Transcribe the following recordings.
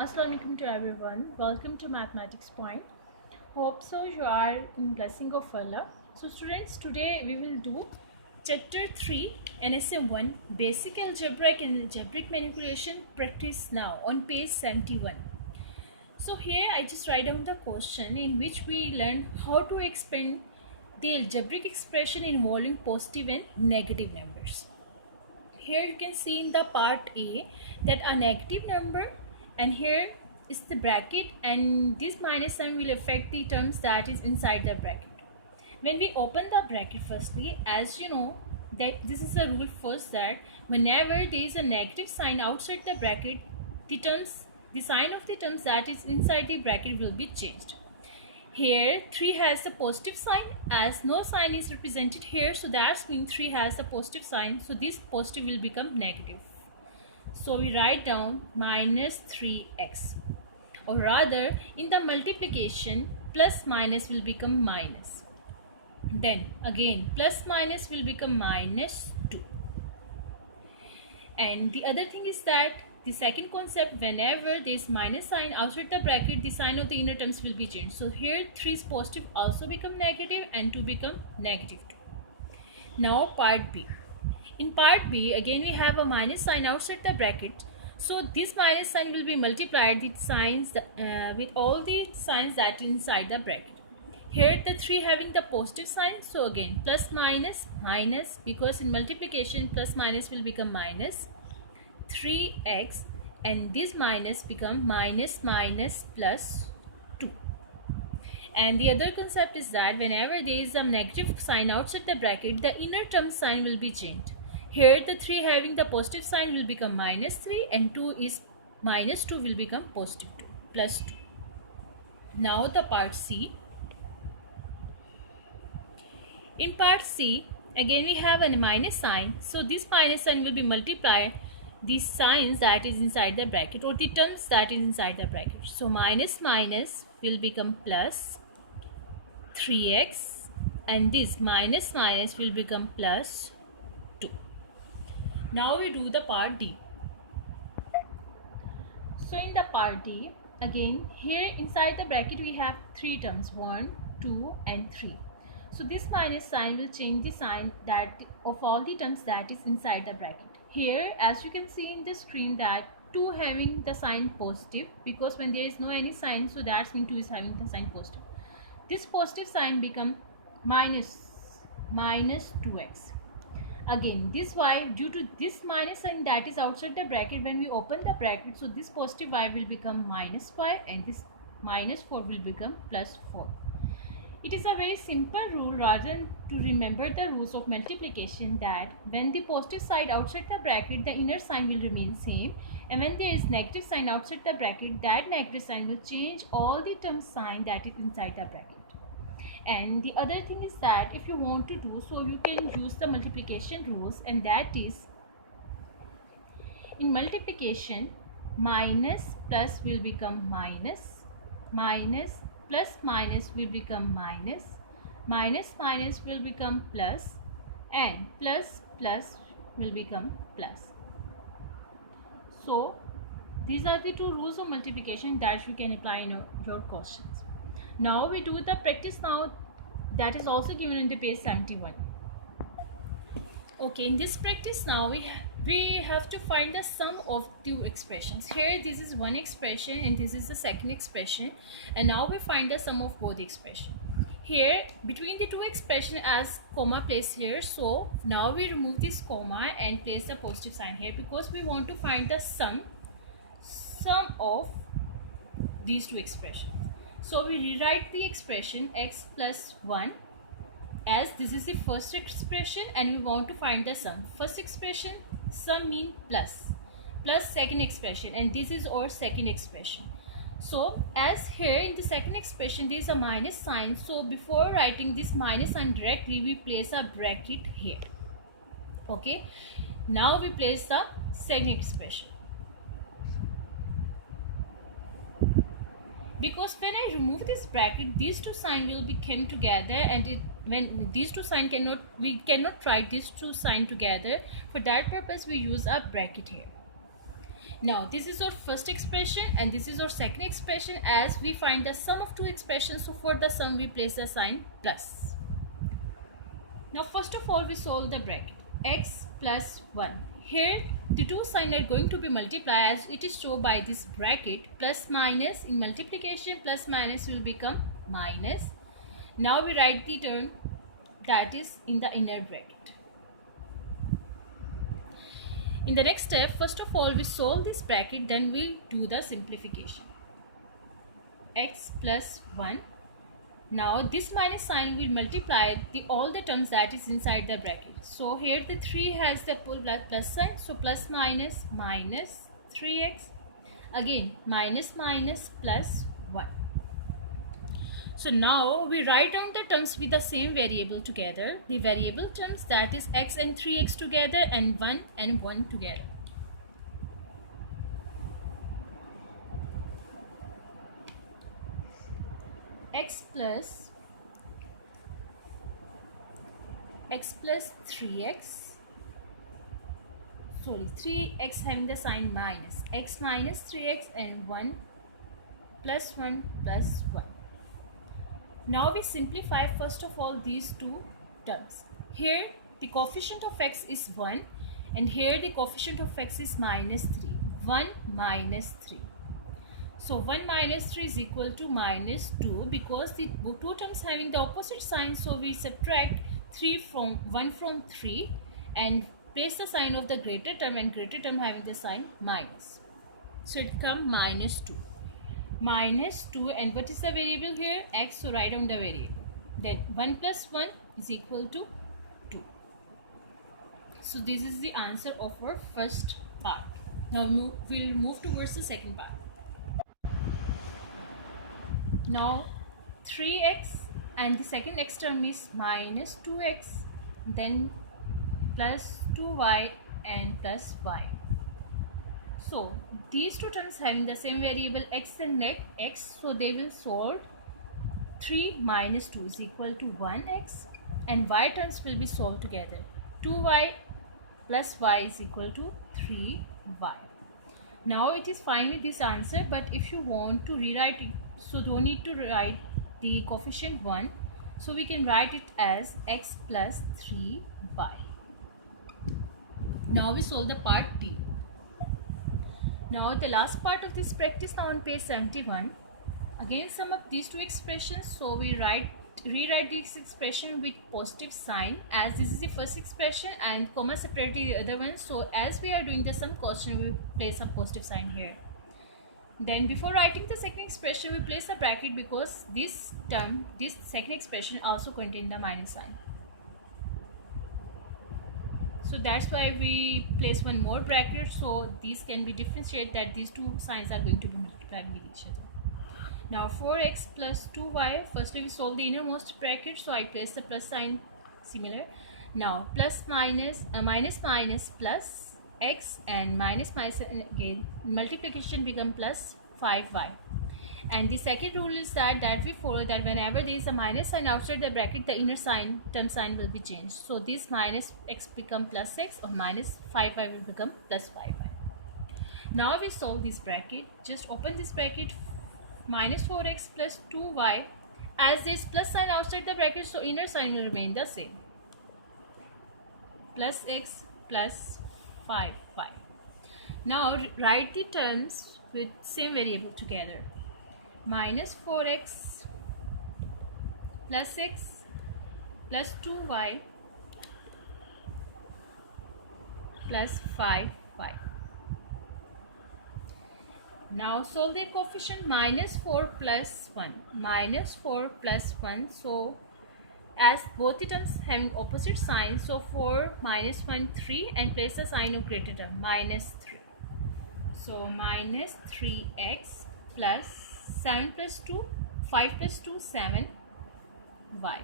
Assalamu alaikum to everyone. Welcome to Mathematics Point. Hope so you are in blessing of Allah. So students, today we will do chapter 3 NSM 1 Basic Algebraic and Algebraic Manipulation Practice Now on page 71. So here I just write down the question in which we learn how to expand the algebraic expression involving positive and negative numbers. Here you can see in the part A that a negative number, and here is the bracket, and this minus sign will affect the terms that is inside the bracket. When we open the bracket, firstly, as you know that this is a rule first, that whenever there is a negative sign outside the bracket, the sign of the terms that is inside the bracket will be changed. Here 3 has a positive sign, as no sign is represented here, so that means 3 has a positive sign, so this positive will become negative. So we write down minus 3x, or rather in the multiplication plus minus will become minus, then again plus minus will become minus 2. And the other thing is that the second concept, whenever there is minus sign outside the bracket, the sign of the inner terms will be changed. So here 3 is positive also become negative and 2 become negative 2. Now part B. In part B, again we have a minus sign outside the bracket. So this minus sign will be multiplied with signs with all the signs that are inside the bracket. Here the 3 having the positive sign, so again plus minus minus, because in multiplication plus minus will become minus 3x, and this minus become minus minus plus 2. And the other concept is that whenever there is a negative sign outside the bracket, the inner term sign will be changed. Here the 3 having the positive sign will become minus 3, and 2 is minus 2 will become positive 2 plus 2. Now the part C. In part C, again we have a minus sign, so this minus sign will be multiplied these signs that is inside the bracket, or the terms that is inside the bracket. So minus minus will become plus 3x, and this minus minus will become plus 2. Now we do the part D. So in the part D, again here inside the bracket we have 3 terms, 1, 2 and 3. So this minus sign will change the sign that of all the terms that is inside the bracket. Here as you can see in the screen that 2 having the sign positive, because when there is no any sign, so that means 2 is having the sign positive. This positive sign become minus 2x. Again this y, due to this minus sign that is outside the bracket, when we open the bracket, so this positive y will become minus y, and this minus 4 will become plus 4. It is a very simple rule rather than to remember the rules of multiplication, that when the positive side outside the bracket, the inner sign will remain same, and when there is negative sign outside the bracket, that negative sign will change all the term sign that is inside the bracket. And the other thing is that if you want to do so, you can use the multiplication rules, and that is in multiplication minus plus will become minus, minus plus minus will become minus, minus minus will become plus, and plus plus will become plus. So these are the 2 rules of multiplication that you can apply in your questions. Now we do the practice now, that is also given in the page 71. Okay, in this practice now we have to find the sum of 2 expressions. Here this is one expression and this is the second expression, and now we find the sum of both expressions. Here between the 2 expressions, as comma placed here, so now we remove this comma and place the positive sign here, because we want to find the sum of these 2 expressions. So we rewrite the expression x plus 1, as this is the first expression and we want to find the sum. First expression sum mean plus second expression, and this is our second expression. So as here in the second expression there is a minus sign, so before writing this minus sign directly, we place a bracket here. Okay, now we place the second expression, because when I remove this bracket, these 2 signs will become together, and when these 2 signs we cannot write these 2 signs together. For that purpose we use a bracket here. Now this is our first expression and this is our second expression. As we find the sum of two expressions, so for the sum we place the sign plus. Now first of all we solve the bracket x plus 1. Here the two signs are going to be multiplied as it is shown by this bracket. Plus minus, in multiplication plus minus will become minus. Now we write the term that is in the inner bracket. In the next step, first of all we solve this bracket, then we do the simplification. X plus 1. Now this minus sign will multiply all the terms that is inside the bracket. So here the 3 has the plus sign, so plus minus minus 3x, again minus minus plus 1. So now we write down the terms with the same variable together. The variable terms, that is x and 3x together and 1 and 1 together. x plus 3x, sorry, 3x having the sign minus, x minus 3x and 1 plus 1 plus 1. Now we simplify first of all these two terms. Here the coefficient of x is 1 and here the coefficient of x is minus 3. 1 minus 3. So 1 minus 3 is equal to minus 2 because the two terms having the opposite sign, so we subtract 1 from 3 and place the sign of the greater term, and greater term having the sign minus. So it becomes minus 2. Minus 2, and what is the variable here? X, so write down the variable. Then 1 plus 1 is equal to 2. So this is the answer of our first part. Now we'll move towards the second part. Now 3x and the second x term is minus 2x, then plus 2y and plus y. So these two terms having the same variable x and x, so they will solve. 3 minus 2 is equal to 1x and y terms will be solved together. 2y plus y is equal to 3y. Now it is fine with this answer, but if you want to rewrite it, so don't need to write the coefficient 1, so we can write it as x plus 3y. Now we solve the part D. Now the last part of this practice, now on page 71. Again sum up these two expressions, so we rewrite this expression with positive sign, as this is the first expression and comma separated the other one. So as we are doing the sum question, we place some positive sign here. Then before writing the second expression, we place a bracket because this term, this second expression also contains the minus sign. So that's why we place one more bracket, so these can be differentiated that these two signs are going to be multiplied with each other. Now 4x plus 2y, firstly we solve the innermost bracket, so I place the plus sign similar. Now plus minus, minus minus plus x and minus minus, and again multiplication become plus 5y. And the second rule is that we follow that whenever there is a minus sign outside the bracket, the inner sign, term sign will be changed. So this minus x become plus x, or minus 5y will become plus 5y. Now we solve this bracket. Just open this bracket, minus 4x plus 2y. As there is plus sign outside the bracket, so inner sign will remain the same. Plus x plus 5y. Now write the terms with same variable together. Minus 4x plus x plus 2y plus 5y. Now solve the coefficient minus 4 plus 1. Minus 4 plus 1. So as both the terms having opposite signs, so 4 minus 1 3, and place the sign of greater term minus 3. So minus 3x plus 7 plus 2, 5 plus 2, 7 y.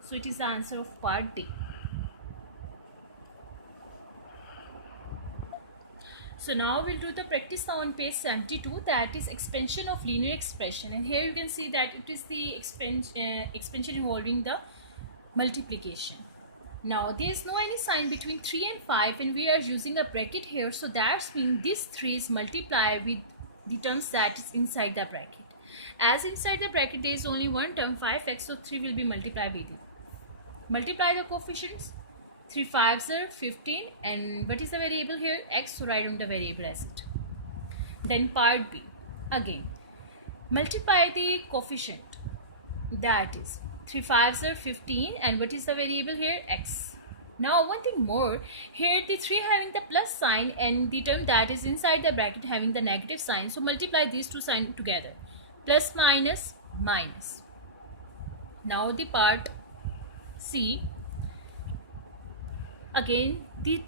So it is the answer of part D. So now we'll do the practice now on page 72, that is expansion of linear expression, and here you can see that it is the expansion involving the multiplication. Now there is no any sign between 3 and 5 and we are using a bracket here, so that means this 3 is multiplied with the terms that is inside the bracket. As inside the bracket there is only one term 5x, so 3 will be multiplied with it. Multiply the coefficients. 3 5s are 15 and what is the variable here? X, so write on the variable as it. Then part B. Again multiply the coefficient, that is 3 5s are 15 and what is the variable here? X. Now one thing more, here the 3 having the plus sign and the term that is inside the bracket having the negative sign, so multiply these two signs together, plus minus minus. Now the part C, again the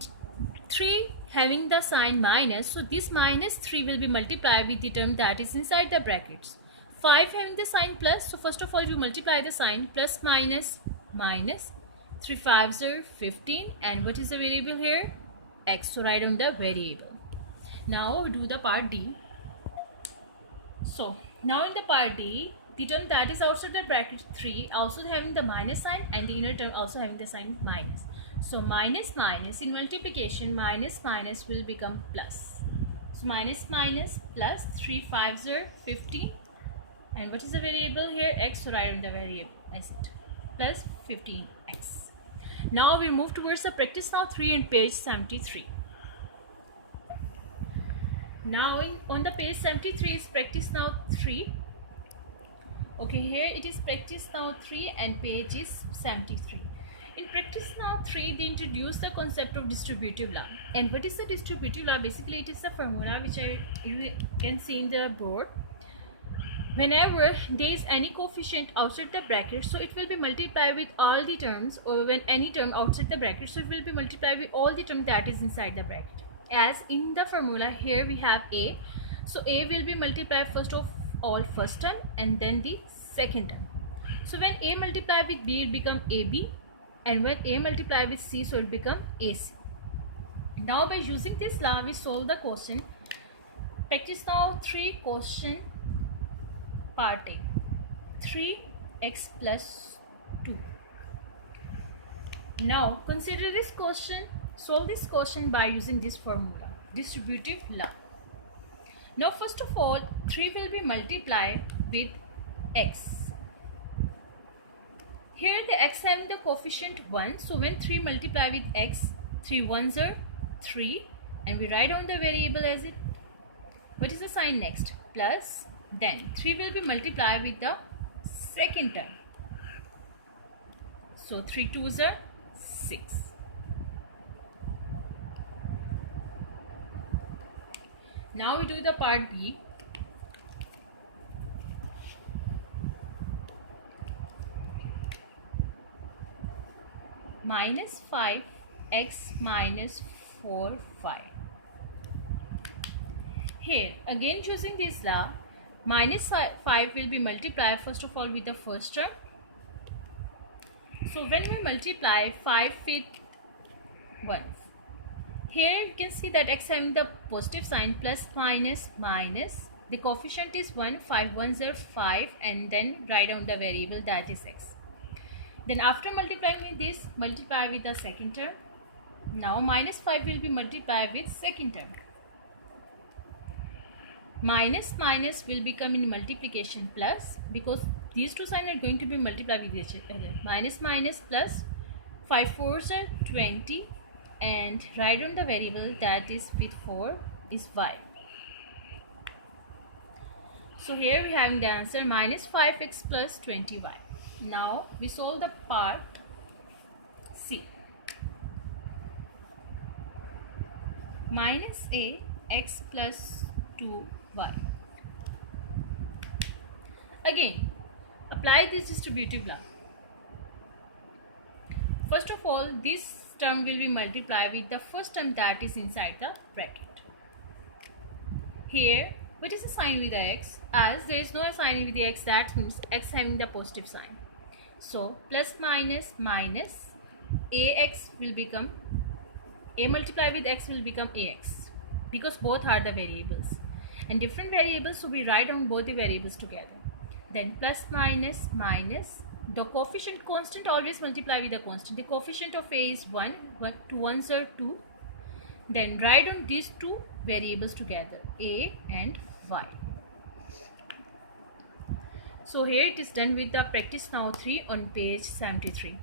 3 having the sign minus, so this minus 3 will be multiplied with the term that is inside the brackets. 5 having the sign plus, so first of all you multiply the sign, plus minus minus. 3 5s are 15 and what is the variable here? X, so write on the variable. Now we do the part D. So now in the part D, the term that is outside the bracket 3 also having the minus sign and the inner term also having the sign minus. So minus minus in multiplication, minus minus will become plus. So minus minus plus, 3 5s are 15 and what is the variable here? X, so write on the variable as it, plus 15x. Now we move towards the practice now 3 and page 73. Now on the page 73 is practice now 3. Okay, here it is practice now 3 and page is 73. In practice now 3, they introduce the concept of distributive law. And what is the distributive law? Basically it is a formula which you can see in the board. Whenever there is any coefficient outside the bracket, so it will be multiplied with all the terms, or when any term outside the bracket, so it will be multiplied with all the term that is inside the bracket. As in the formula here we have A, so A will be multiplied first of all first term and then the second term. So when A multiply with B it become AB, and when A multiply with C, so it become AC. Now by using this law we solve the question. Practice now 3 question part A. 3x plus 2. Now consider this question, solve this question by using this formula, distributive law. Now first of all 3 will be multiplied with x. Here the x having the coefficient 1, so when 3 multiply with x, 3 1s are 3 and we write on the variable as it. What is the sign next? Plus, then 3 will be multiplied with the second term. So 3 2s are 6. Now we do the part B. Minus 5x minus 4 5. Here again using this law, minus 5 will be multiplied first of all with the first term. So when we multiply 5 with 1, here you can see that x having the positive sign, plus minus minus, the coefficient is 1, 5 1s are 5 and then write down the variable that is x. Then after multiplying with this, multiply with the second term. Now minus 5 will be multiplied with second term. Minus minus will become in multiplication plus, because these two signs are going to be multiplied with each other. Minus minus plus, 5 4s are 20 and write on the variable that is with 4 is y. So here we have the answer minus 5x plus 20y. Now we solve the part C. Minus a x plus 2y. Again apply this distributive law. First of all this term will be multiplied with the first term that is inside the bracket. Here what is the sign with the x? As there is no sign with the x, that means x having the positive sign. So plus minus minus, ax will become, a multiplied with x will become ax, because both are the variables and different variables, so we write down both the variables together. Then plus minus minus, The coefficient constant always multiply with the constant. The coefficient of A is 1, 2 ones are 2. Then write down these two variables together, A and Y. So here it is done with the practice now 3 on page 73.